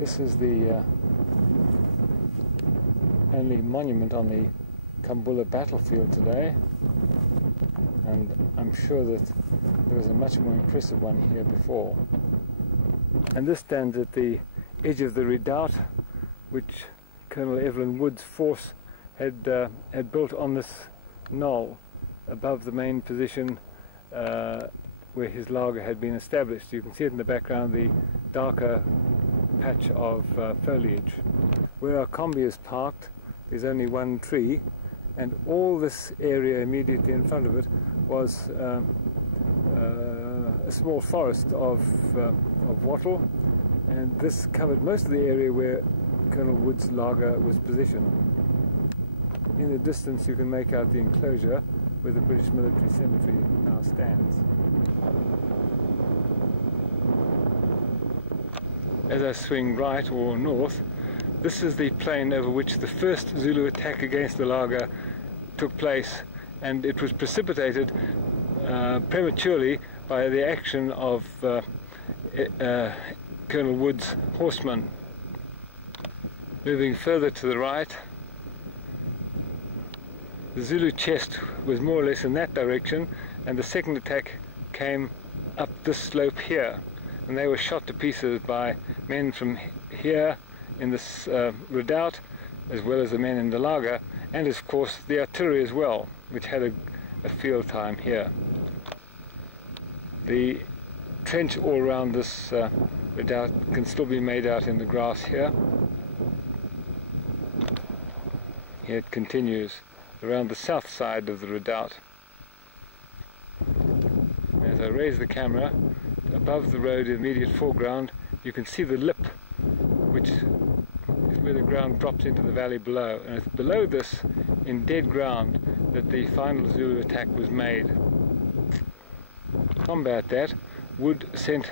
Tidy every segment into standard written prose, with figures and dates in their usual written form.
This is the only monument on the Kambula battlefield today, and I'm sure that there was a much more impressive one here before. And this stands at the edge of the redoubt which Colonel Evelyn Wood's force had built on this knoll above the main position where his laager had been established. You can see it in the background, the darker patch of foliage. Where our combi is parked, there's only one tree, and all this area immediately in front of it was a small forest of wattle, and this covered most of the area where Colonel Wood's laager was positioned. In the distance you can make out the enclosure where the British military cemetery now stands. As I swing right or north, this is the plain over which the first Zulu attack against the laager took place, and it was precipitated prematurely by the action of Colonel Wood's horsemen. Moving further to the right, the Zulu chest was more or less in that direction, and the second attack came up this slope here, and they were shot to pieces by men from here in this redoubt, as well as the men in the laager, and of course the artillery as well, which had a field time here. The trench all around this redoubt can still be made out in the grass here. Here it continues around the south side of the redoubt. As I raise the camera, above the road in the immediate foreground, you can see the lip, which is where the ground drops into the valley below, and it's below this, in dead ground, that the final Zulu attack was made. To combat that, Wood sent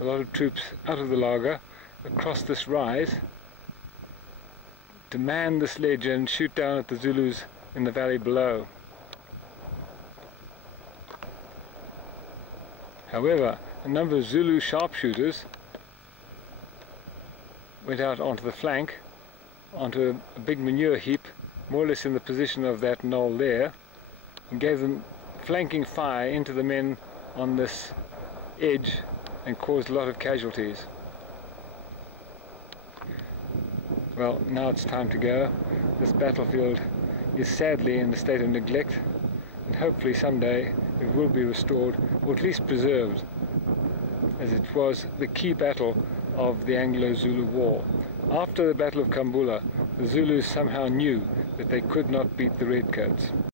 a lot of troops out of the laager across this rise to man this ledge and shoot down at the Zulus in the valley below. However, a number of Zulu sharpshooters went out onto the flank, onto a big manure heap, more or less in the position of that knoll there, and gave them flanking fire into the men on this edge and caused a lot of casualties. Well, now it's time to go. This battlefield is sadly in a state of neglect, and hopefully someday it will be restored, or at least preserved, as it was the key battle of the Anglo-Zulu War. After the Battle of Kambula, the Zulus somehow knew that they could not beat the Redcoats.